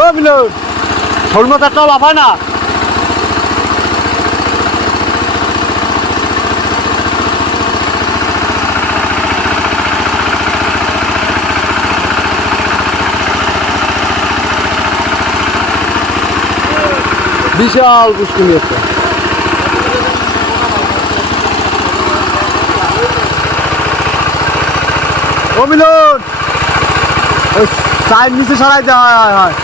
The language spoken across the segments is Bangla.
ও মিলন শোল মাছ একটা লাফায় না বিশাল পুষ্কুনি একটা ও মিলন ওই সাইড নিচে সরাই দেওয়া হয়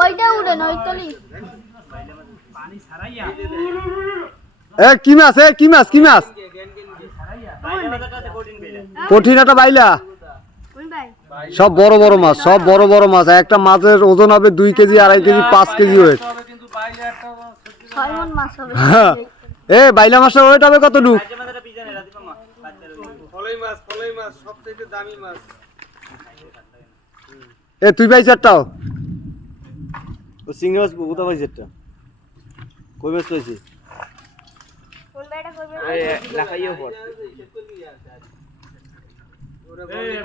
ওইটা উড়ে নয় তলি কি মাছ কি মাছ কি মাছ কঠিন একটা বাইলা সব বড় বড় মাছ সব বড় বড় মাছ একটা মাছের ওজন হবে 2 KG 2.5 KG 5 KG wait a বাইলা মাছের ওয়েট হবে কত ডুব সবথেকে দামি মাছ এ তুই পাইছ একটাও ও চিংড়ি মাছ কোথা পাইছ একটা কই মাছ পাইছি কোন বাইটা করবে লাখাইও পড়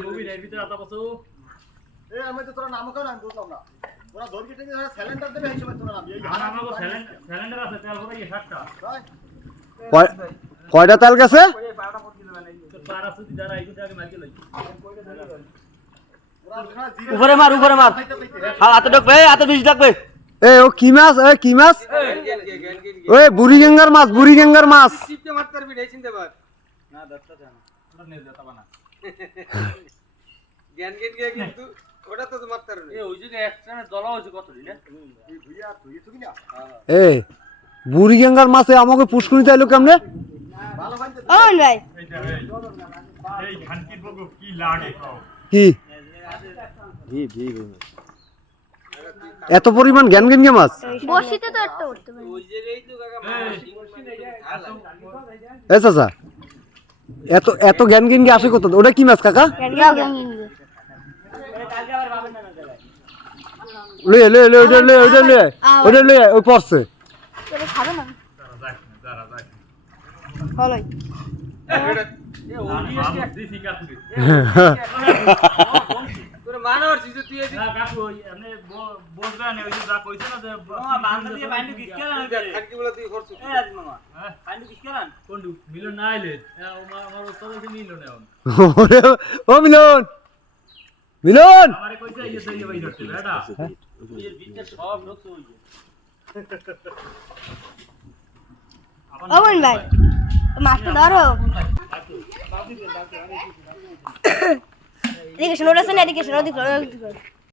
মুভি এর ভিতরে আতা বসো আমি তো তোরা নাম কেন আমি বুঝলাম না ওরা ধর কেটে ধরে সিলিন্ডার দেবে এই সময় তোরা নাম আর আমাগো সিলিন্ডার আছে তেল ভরে 60টা কয়টা তেল গেছে তো পারা সুদি দ্বারা এইটা আগে মারকে লই উপরে মার হ্যাঁ হাতে ঢুকবে হাতে বেশি ঢুকবে এ ও কি মাছ ওই বুড়িগঙ্গার মাছ চিপতে মারতে পারবি না চিনতে পার না দত্তা জানা ওটা নেল দাতা বানা জ্ঞান গিয়ে কিন্তু ওটা তো মারতে পারবি এ ওই যে একটানে দলা হইছে কত দিলে এই ভুইয়া তুই তো কিনা এ বুড়িগঙ্গার মাছে আমাকে পুষ্কুনিতে আইলো কেমনে ও ভাই এই খানকির বগো কি লাগে কি এত পরিমাণ জ্ঞান মাছ বসিতে তো একটা উঠতে পারে ওই জায়গায় তো কাকা এ চাচা এত এত জ্ঞান আসে কত ওটা কি মাছ কাকা লয়ে ওই পড়ছে খাবে না হলোই এ ওডিএস কি দিছি কাটুকে তোর মানর সিজু তুই এদি না কাকু আপনি বলবেন ওই যে যা কইছে না যে মামা বান্দা দিয়ে বাইন্ডু কিসকেলান খানকি বলে তুই করছ এ আজ মামা বাইন্ডু কিসকেলান কোনডু মিলন না আইলে আমার ওস্তাদকে নিলো না ও মিলন আমারে কইছে এই যে ভাই ধরতে বেটা এই বিটটা সব লোক হই ও ভাই মাছটা ধরো এদিকে শোনো এদিকে শোনো